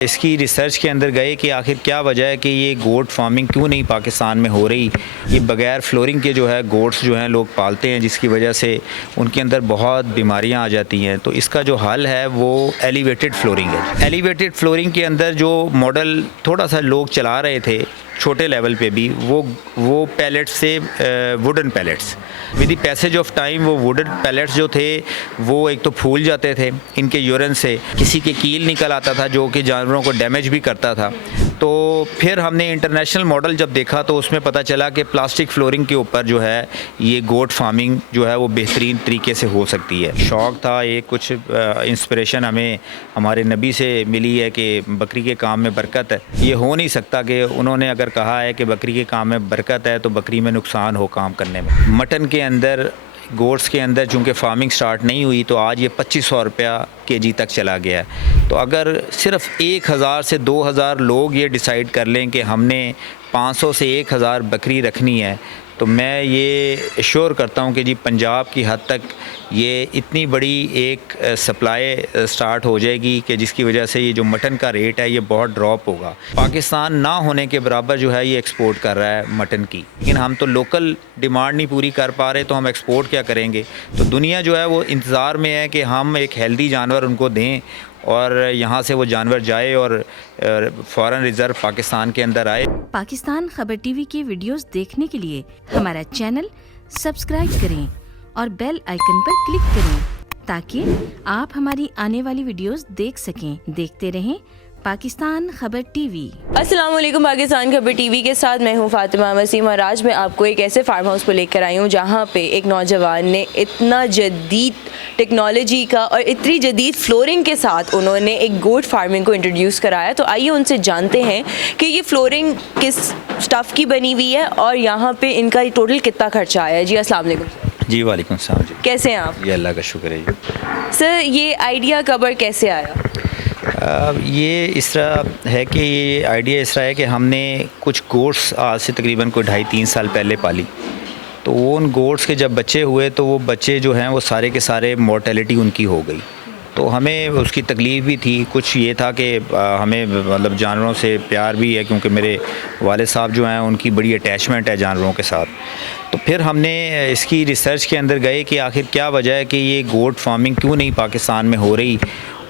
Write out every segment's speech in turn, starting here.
इसकी रिसर्च के अंदर गए कि आखिर क्या वजह है कि ये गोट फार्मिंग क्यों नहीं पाकिस्तान में हो रही। ये बगैर फ्लोरिंग के जो है गोट्स जो हैं लोग पालते हैं, जिसकी वजह से उनके अंदर बहुत बीमारियां आ जाती हैं। तो इसका जो हल है वो एलिवेटेड फ्लोरिंग है। एलिवेटेड फ्लोरिंग के अंदर जो मॉडल थोड़ा सा लोग चला रहे थे छोटे लेवल पे भी, वो पैलेट्स से wooden pallets, with the passage of time वो वुडन पैलेट्स जो थे वो एक तो फूल जाते थे इनके यूरिन से, किसी के कील निकल आता था जो कि जानवरों को डैमेज भी करता था। तो फिर हमने इंटरनेशनल मॉडल जब देखा तो उसमें पता चला कि प्लास्टिक फ्लोरिंग के ऊपर जो है ये गोट फार्मिंग जो है वो बेहतरीन तरीके से हो सकती है। शौक़ था, एक कुछ इंस्पिरेशन हमें हमारे नबी से मिली है कि बकरी के काम में बरकत है। ये हो नहीं सकता कि उन्होंने अगर कहा है कि बकरी के काम में बरकत है तो बकरी में नुकसान हो काम करने में। मटन के अंदर, गोट्स के अंदर चूँकि फार्मिंग स्टार्ट नहीं हुई तो आज ये 2500 रुपया केजी तक चला गया है। तो अगर सिर्फ 1000 से 2000 लोग ये डिसाइड कर लें कि हमने 500 से 1000 बकरी रखनी है, तो मैं ये एश्योर करता हूँ कि जी पंजाब की हद तक ये इतनी बड़ी एक सप्लाई स्टार्ट हो जाएगी कि जिसकी वजह से ये जो मटन का रेट है ये बहुत ड्रॉप होगा। पाकिस्तान ना होने के बराबर जो है ये एक्सपोर्ट कर रहा है मटन की, लेकिन हम तो लोकल डिमांड नहीं पूरी कर पा रहे, तो हम एक्सपोर्ट क्या करेंगे। तो दुनिया जो है वो इंतज़ार में है कि हम एक हेल्दी जानवर उनको दें और यहाँ से वो जानवर जाए और फॉरेन रिज़र्व पाकिस्तान के अंदर आए। पाकिस्तान खबर टीवी के वीडियोस देखने के लिए हमारा चैनल सब्सक्राइब करें और बेल आइकन पर क्लिक करें ताकि आप हमारी आने वाली वीडियोस देख सकें। देखते रहें पाकिस्तान खबर टीवी। अस्सलाम वालेकुम। पाकिस्तान खबर टीवी के साथ मैं हूँ फातिमा वसीम और आज मैं आपको एक ऐसे फार्म हाउस को लेकर आई हूँ जहाँ पे एक नौजवान ने इतना जदीद टेक्नोलॉजी का और इतनी जदीद फ्लोरिंग के साथ उन्होंने एक गोट फार्मिंग को इंट्रोड्यूस कराया। तो आइए उनसे जानते हैं कि ये फ्लोरिंग किस स्टफ़ की बनी हुई है और यहाँ पे इनका टोटल कितना खर्चा आया है। जी अस्सलाम वालेकुम। जी वालेकुम सलाम जी। कैसे हैं आप? ये अल्लाह का शुक्र है जी। सर ये आइडिया कब और कैसे आया? ये इस तरह है कि ये आइडिया इस तरह है कि हमने कुछ गोट्स आज से तकरीबन कोई 2.5-3 साल पहले पाली। तो वो उन गोट्स के जब बच्चे हुए तो वो बच्चे जो हैं वो सारे के सारे मोर्टेलिटी उनकी हो गई। तो हमें उसकी तकलीफ़ भी थी। कुछ ये था कि हमें मतलब जानवरों से प्यार भी है क्योंकि मेरे वालिद साहब जो हैं उनकी बड़ी अटैचमेंट है जानवरों के साथ। तो फिर हमने इसकी रिसर्च के अंदर गए कि आखिर क्या वजह है कि ये गोट फार्मिंग क्यों नहीं पाकिस्तान में हो रही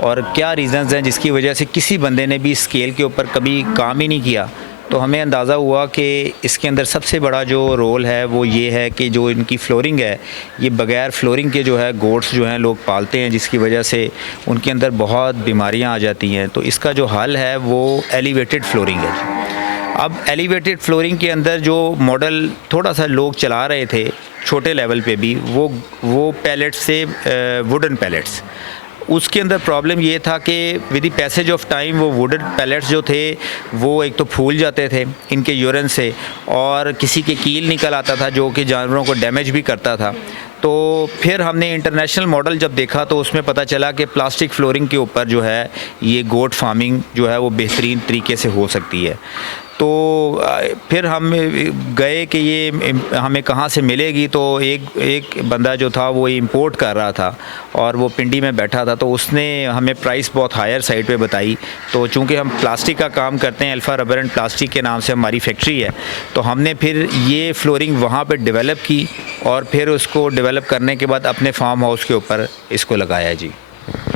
और क्या रीज़न्स हैं जिसकी वजह से किसी बंदे ने भी स्केल के ऊपर कभी काम ही नहीं किया। तो हमें अंदाज़ा हुआ कि इसके अंदर सबसे बड़ा जो रोल है वो ये है कि जो इनकी फ्लोरिंग है, ये बगैर फ्लोरिंग के जो है गोट्स जो हैं लोग पालते हैं, जिसकी वजह से उनके अंदर बहुत बीमारियां आ जाती हैं। तो इसका जो हल है वो एलिवेटेड फ्लोरिंग है। अब एलिवेटेड फ्लोरिंग के अंदर जो मॉडल थोड़ा सा लोग चला रहे थे छोटे लेवल पे भी, वो पैलेट्स से वुडन पैलेट्स, उसके अंदर प्रॉब्लम ये था कि with the passage of time वो वुडन पैलेट्स जो थे वो एक तो फूल जाते थे इनके यूरिन से और किसी के कील निकल आता था जो कि जानवरों को डैमेज भी करता था। तो फिर हमने इंटरनेशनल मॉडल जब देखा तो उसमें पता चला कि प्लास्टिक फ्लोरिंग के ऊपर जो है ये गोट फार्मिंग जो है वो बेहतरीन तरीके से हो सकती है। तो फिर हम गए कि ये हमें कहाँ से मिलेगी। तो एक बंदा जो था वो इंपोर्ट कर रहा था और वो पिंडी में बैठा था, तो उसने हमें प्राइस बहुत हायर साइड पे बताई। तो चूँकि हम प्लास्टिक का काम करते हैं, अल्फ़ा रबर एंड प्लास्टिक के नाम से हमारी फैक्ट्री है, तो हमने फिर ये फ्लोरिंग वहाँ पे डेवलप की और फिर उसको डेवलप करने के बाद अपने फार्म हाउस के ऊपर इसको लगाया। जी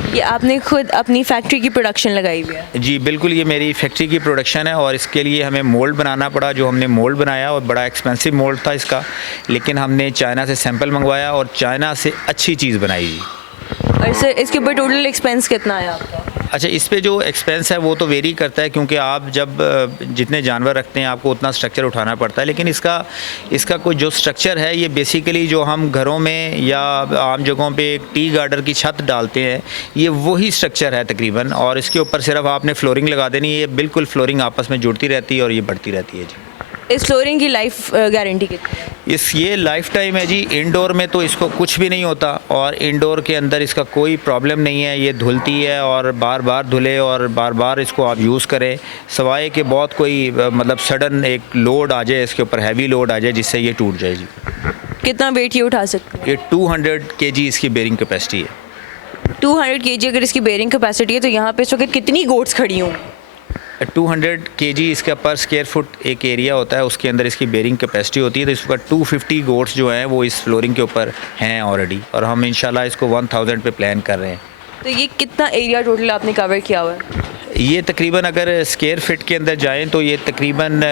ये आपने खुद अपनी फैक्ट्री की प्रोडक्शन लगाई हुई है? जी बिल्कुल, ये मेरी फैक्ट्री की प्रोडक्शन है और इसके लिए हमें मोल्ड बनाना पड़ा। जो हमने मोल्ड बनाया और बड़ा एक्सपेंसिव मोल्ड था इसका, लेकिन हमने चाइना से सैंपल मंगवाया और चाइना से अच्छी चीज़ बनाई। जी और सर इसके ऊपर टोटल एक्सपेंस कितना आया आपका? अच्छा, इस पे जो एक्सपेंस है वो तो वेरी करता है क्योंकि आप जब जितने जानवर रखते हैं आपको उतना स्ट्रक्चर उठाना पड़ता है, लेकिन इसका कोई जो स्ट्रक्चर है ये बेसिकली जो हम घरों में या आम जगहों पे एक टी गार्डर की छत डालते हैं ये वही स्ट्रक्चर है तकरीबन, और इसके ऊपर सिर्फ आपने फ्लोरिंग लगा देनी है। ये बिल्कुल फ्लोरिंग आपस में जुड़ती रहती है और ये बढ़ती रहती है। जी इस फ्लोरिंग की लाइफ गारंटी कितनी है? ये लाइफ टाइम है जी। इंडोर में तो इसको कुछ भी नहीं होता और इंडोर के अंदर इसका कोई प्रॉब्लम नहीं है। ये धुलती है और बार बार धुले और बार बार इसको आप यूज़ करें, सवाए कि बहुत कोई मतलब सडन एक लोड आ जाए इसके ऊपर, हैवी लोड आ जाए जिससे ये टूट जाए। जी कितना वेट ये उठा सकते हैं? ये 200 kg इसकी बेरिंग कैपेसिटी है। 200 kg अगर इसकी बेरिंग कैपेसिटी है तो यहाँ पे इस वक्त कितनी गोट्स खड़ी होंगी? 200 केजी इसका पर स्क्वायर फुट एक एरिया होता है, उसके अंदर इसकी बेरिंग कैपेसिटी होती है। तो इसका 250 गोट्स जो हैं वो इस फ्लोरिंग के ऊपर हैं ऑलरेडी, और हम इंशाल्लाह इसको 1000 पे प्लान कर रहे हैं। तो ये कितना एरिया टोटल आपने कवर किया हुआ है? ये तकरीबन अगर स्क्वायर फिट के अंदर जाएं तो ये तकरीबन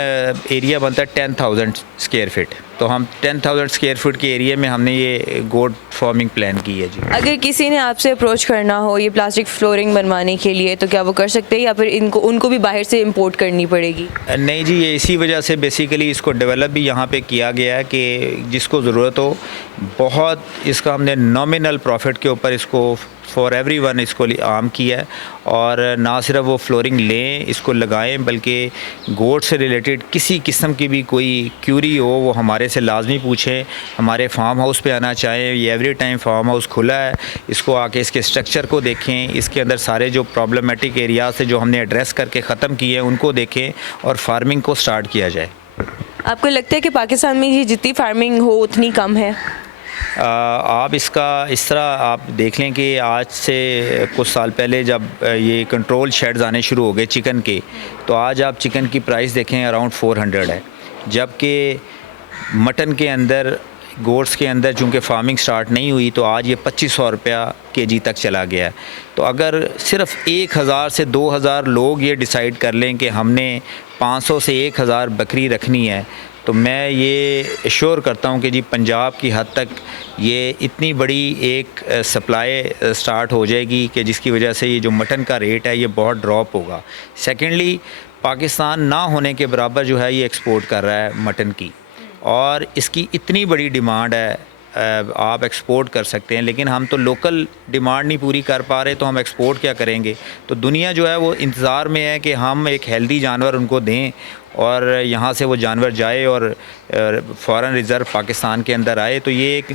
एरिया बनता है 10,000 स्क्वायर फिट। तो हम 10,000 स्क्वायर फुट के एरिया में हमने ये गोट फार्मिंग प्लान की है जी। अगर किसी ने आपसे अप्रोच करना हो ये प्लास्टिक फ्लोरिंग बनवाने के लिए तो क्या वो कर सकते हैं, या फिर उनको भी बाहर से इंपोर्ट करनी पड़ेगी? नहीं जी, ये इसी वजह से बेसिकली इसको डेवलप भी यहाँ पे किया गया है कि जिसको ज़रूरत हो, बहुत इसका हमने नॉमिनल प्रॉफिट के ऊपर इसको फॉर एवरीवन इसको आम किया है। और ना सिर्फ वो फ्लोरिंग लें, इसको लगाएं, बल्कि गोट से रिलेटेड किसी किस्म की भी कोई क्यूरी हो वो हमारे से लाजमी पूछें। हमारे फार्म हाउस पे आना चाहें, ये एवरी टाइम फार्म हाउस खुला है, इसको आके इसके स्ट्रक्चर को देखें, इसके अंदर सारे जो प्रॉब्लमेटिक एरियाज से जो हमने एड्रेस करके ख़त्म किए हैं उनको देखें और फार्मिंग को स्टार्ट किया जाए। आपको लगता है कि पाकिस्तान में ये जितनी फार्मिंग हो उतनी कम है? आप इसका इस तरह आप देख लें कि आज से कुछ साल पहले जब ये कंट्रोल शेड्स आने शुरू हो गए चिकन के, तो आज आप चिकन की प्राइस देखें अराउंड 400 है, जबकि मटन के अंदर, गोट्स के अंदर चूँकि फार्मिंग स्टार्ट नहीं हुई तो आज ये 2500 रुपया केजी तक चला गया है। तो अगर सिर्फ 1000 से 2000 लोग ये डिसाइड कर लें कि हमने 500 से 1000 बकरी रखनी है, तो मैं ये एश्योर करता हूँ कि जी पंजाब की हद तक ये इतनी बड़ी एक सप्लाई स्टार्ट हो जाएगी कि जिसकी वजह से ये जो मटन का रेट है ये बहुत ड्रॉप होगा। सेकेंडली, पाकिस्तान ना होने के बराबर जो है ये एक्सपोर्ट कर रहा है मटन की, और इसकी इतनी बड़ी डिमांड है, आप एक्सपोर्ट कर सकते हैं, लेकिन हम तो लोकल डिमांड नहीं पूरी कर पा रहे, तो हम एक्सपोर्ट क्या करेंगे? तो दुनिया जो है वो इंतज़ार में है कि हम एक हेल्दी जानवर उनको दें और यहाँ से वो जानवर जाए और फॉरेन रिज़र्व पाकिस्तान के अंदर आए। तो ये एक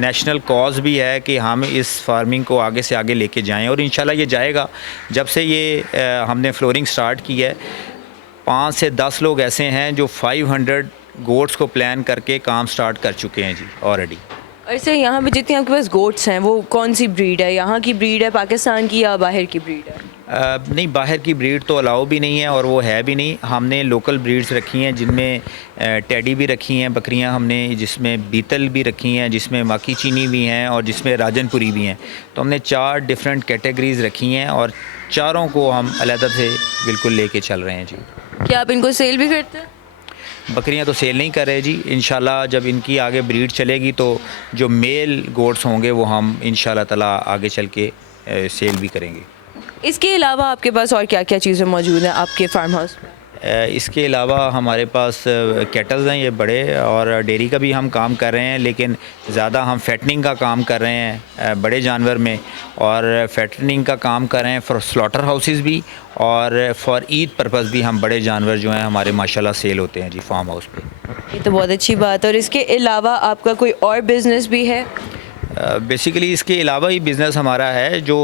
नेशनल कॉज भी है कि हम इस फार्मिंग को आगे से आगे लेके जाएं, और इंशाल्लाह ये जाएगा। जब से ये हमने फ्लोरिंग स्टार्ट की है, 5 से 10 लोग ऐसे हैं जो 500 गोट्स को प्लान करके काम स्टार्ट कर चुके हैं जी ऑलरेडी। ऐसे यहाँ पे जितनी आपके पास गोट्स हैं वो कौन सी ब्रीड है? यहाँ की ब्रीड है पाकिस्तान की या बाहर की ब्रीड है? नहीं, बाहर की ब्रीड तो अलाउ भी नहीं है और वो है भी नहीं। हमने लोकल ब्रीड्स रखी हैं जिनमें टेडी भी रखी हैं बकरियां हमने, जिसमें बीतल भी रखी हैं, जिसमें माकी चीनी भी हैं और जिसमें राजनपुरी भी हैं। तो हमने 4 डिफरेंट कैटेगरीज़ रखी हैं और चारों को हम अलग से बिल्कुल लेके चल रहे हैं जी। क्या आप इनको सेल भी करते हैं? बकरियां तो सेल नहीं कर रहे जी। इंशाल्लाह जब इनकी आगे ब्रीड चलेगी तो जो मेल गोट्स होंगे वो हम इंशाल्लाह ताला आगे चल के सेल भी करेंगे। इसके अलावा आपके पास और क्या क्या चीज़ें मौजूद हैं आपके फार्म हाउस में? इसके अलावा हमारे पास कैटल्स हैं ये बड़े, और डेयरी का भी हम काम कर रहे हैं, लेकिन ज़्यादा हम फैटनिंग का काम कर रहे हैं बड़े जानवर में, और फैटनिंग का काम कर रहे हैं फॉर स्लॉटर हाउसेस भी, और फॉर ईद पर्पज़ भी हम बड़े जानवर जो हैं हमारे माशाल्लाह सेल होते हैं जी फार्म हाउस पे। ये तो बहुत अच्छी बात है। और इसके अलावा आपका कोई और बिज़नेस भी है? बेसिकली इसके अलावा ही बिज़नेस हमारा है जो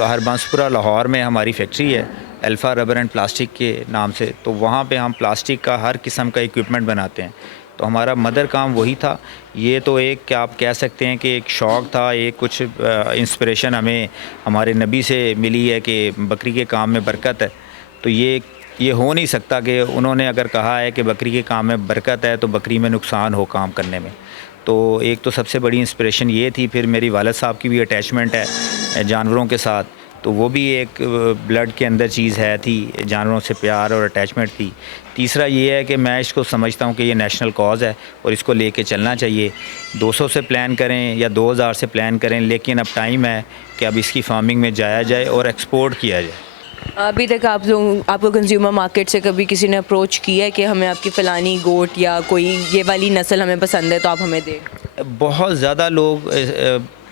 हरबंसपुरा लाहौर में हमारी फैक्ट्री है अल्फ़ा रबर एंड प्लास्टिक के नाम से। तो वहाँ पे हम प्लास्टिक का हर किस्म का इक्विपमेंट बनाते हैं। तो हमारा मदर काम वही था। ये तो एक क्या आप कह सकते हैं कि एक शौक़ था, एक कुछ इंस्पिरेशन हमें हमारे नबी से मिली है कि बकरी के काम में बरकत है। तो ये हो नहीं सकता कि उन्होंने अगर कहा है कि बकरी के काम में बरकत है तो बकरी में नुकसान हो काम करने में। तो एक तो सबसे बड़ी इंस्पिरेशन ये थी। फिर मेरी वालिद साहब की भी अटैचमेंट है जानवरों के साथ, तो वो भी एक ब्लड के अंदर चीज़ है थी, जानवरों से प्यार और अटैचमेंट थी। तीसरा ये है कि मैं इसको समझता हूँ कि ये नेशनल कॉज़ है और इसको लेके चलना चाहिए। 200 से प्लान करें या 2000 से प्लान करें, लेकिन अब टाइम है कि अब इसकी फार्मिंग में जाया जाए और एक्सपोर्ट किया जाए। अभी तक आपको कंज्यूमर मार्केट से कभी किसी ने अप्रोच किया है कि हमें आपकी फ़लानी गोट या कोई ये वाली नस्ल हमें पसंद है तो आप हमें दें? बहुत ज़्यादा लोग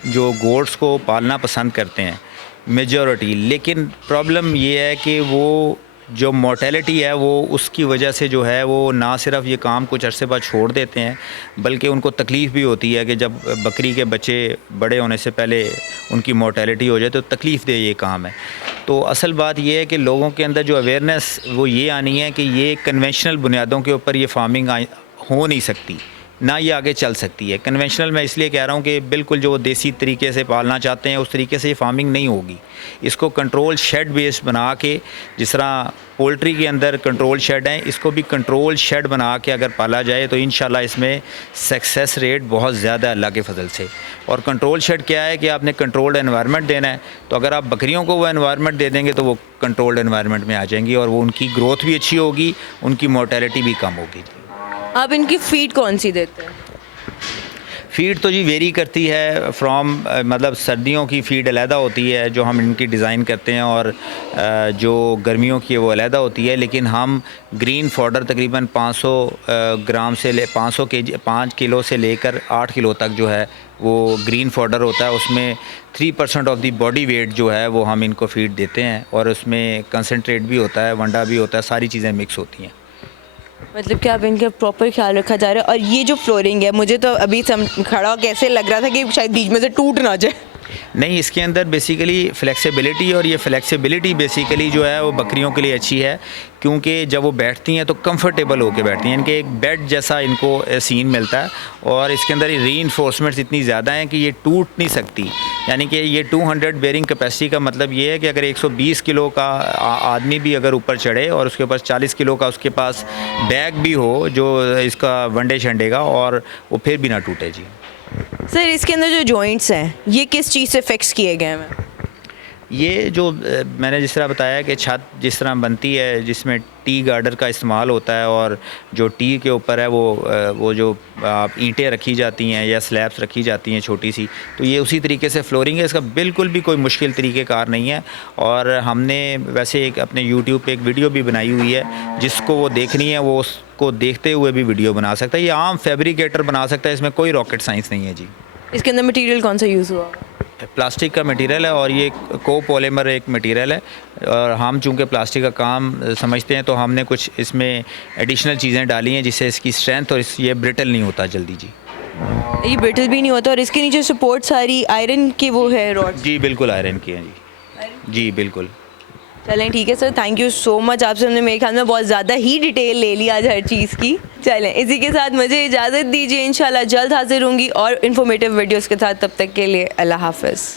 जो गोट्स को पालना पसंद करते हैं मेजॉरिटी, लेकिन प्रॉब्लम ये है कि वो जो मोर्टेलिटी है वो उसकी वजह से जो है वो ना सिर्फ ये काम कुछ अरसे बाद छोड़ देते हैं, बल्कि उनको तकलीफ़ भी होती है कि जब बकरी के बच्चे बड़े होने से पहले उनकी मोर्टेलिटी हो जाए तो तकलीफ़ दे ये काम है। तो असल बात ये है कि लोगों के अंदर जो अवेयरनेस वो ये आनी है कि ये कन्वेंशनल बुनियादों के ऊपर ये फार्मिंग हो नहीं सकती। ना ये आगे चल सकती है। कन्वेंशनल मैं इसलिए कह रहा हूँ कि बिल्कुल जो देसी तरीके से पालना चाहते हैं उस तरीके से ये फार्मिंग नहीं होगी। इसको कंट्रोल शेड बेस्ड बना के, जिस तरह पोल्ट्री के अंदर कंट्रोल शेड हैं, इसको भी कंट्रोल शेड बना के अगर पाला जाए तो इंशाल्लाह इसमें सक्सेस रेट बहुत ज़्यादा है अल्लाह के फजल से। और कंट्रोल शेड क्या है कि आपने कंट्रोल्ड एनवायरनमेंट देना है, तो अगर आप बकरियों को वो एनवायरनमेंट दे देंगे तो वो कंट्रोल्ड एनवायरनमेंट में आ जाएंगी और वो उनकी ग्रोथ भी अच्छी होगी, उनकी मोर्टेलिटी भी कम होगी। आप इनकी फीड कौन सी देते हैं? फ़ीड तो जी वेरी करती है फ्रॉम, मतलब सर्दियों की फ़ीड अलहदा होती है जो हम इनकी डिज़ाइन करते हैं, और जो गर्मियों की है वो अलहदा होती है। लेकिन हम ग्रीन फॉडर तकरीबन 500 ग्राम से 5 किलो से लेकर 8 किलो तक जो है वो ग्रीन फॉडर होता है। उसमें 3% ऑफ द बॉडी वेट जो है वो हम इनको फ़ीड देते हैं, और उसमें कंसनट्रेट भी होता है, वंडा भी होता है, सारी चीज़ें मिक्स होती हैं। मतलब कि आप इनका प्रॉपर ख्याल रखा जा रहा है। और ये जो फ्लोरिंग है, मुझे तो अभी खड़ा कैसे लग रहा था कि शायद बीच में से टूट ना जाए। नहीं, इसके अंदर बेसिकली फ्लेक्सिबिलिटी, और ये फ्लेक्सिबिलिटी बेसिकली जो है वो बकरियों के लिए अच्छी है, क्योंकि जब वो बैठती हैं तो कंफर्टेबल होकर बैठती हैं। इनके एक बेड जैसा इनको सीन मिलता है, और इसके अंदर रीइंफोर्समेंट्स इतनी ज़्यादा हैं कि ये टूट नहीं सकती। यानी कि ये 200 बेयरिंग कैपेसिटी का मतलब ये है कि अगर 120 किलो का आदमी भी अगर ऊपर चढ़े और उसके पास 40 किलो का उसके पास बैग भी हो जो इसका वनडे शंडे का, और वो फिर भी ना टूटे जी। सर, इसके अंदर जो जॉइंट्स हैं ये किस चीज़ से फिक्स किए गए हैं? ये जो मैंने जिस तरह बताया कि छत जिस तरह बनती है जिसमें टी गार्डर का इस्तेमाल होता है, और जो टी के ऊपर है वो जो आप ईंटें रखी जाती हैं या स्लैब्स रखी जाती हैं छोटी सी, तो ये उसी तरीके से फ्लोरिंग है। इसका बिल्कुल भी कोई मुश्किल तरीक़ेकार नहीं है। और हमने वैसे एक अपने यूट्यूब पे एक वीडियो भी बनाई हुई है, जिसको वो देखनी है वो उसको देखते हुए भी वीडियो बना सकता है। ये आम फैब्रिकेटर बना सकता है, इसमें कोई रॉकेट साइंस नहीं है जी। इसके अंदर मटेरियल कौन सा यूज़ हुआ? प्लास्टिक का मटेरियल है, और ये कोपॉलीमर एक मटेरियल है। और हम चूँकि प्लास्टिक का काम समझते हैं तो हमने कुछ इसमें एडिशनल चीज़ें डाली हैं जिससे इसकी स्ट्रेंथ और ये ब्रिटल नहीं होता जल्दी जी। ये ब्रिटल भी नहीं होता। और इसके नीचे सपोर्ट सारी आयरन की वो है रॉड? जी बिल्कुल आयरन की है जी। जी बिल्कुल। चलें ठीक है sir, thank you so much. आपसे हमने मेरे ख्याल में बहुत ज़्यादा ही डिटेल ले ली आज हर चीज़ की। चलें, इसी के साथ मुझे इजाज़त दीजिए। इंशाल्लाह जल्द हाजिर होंगी और इन्फॉर्मेटिव वीडियोस के साथ। तब तक के लिए अल्लाह हाफ़िज़।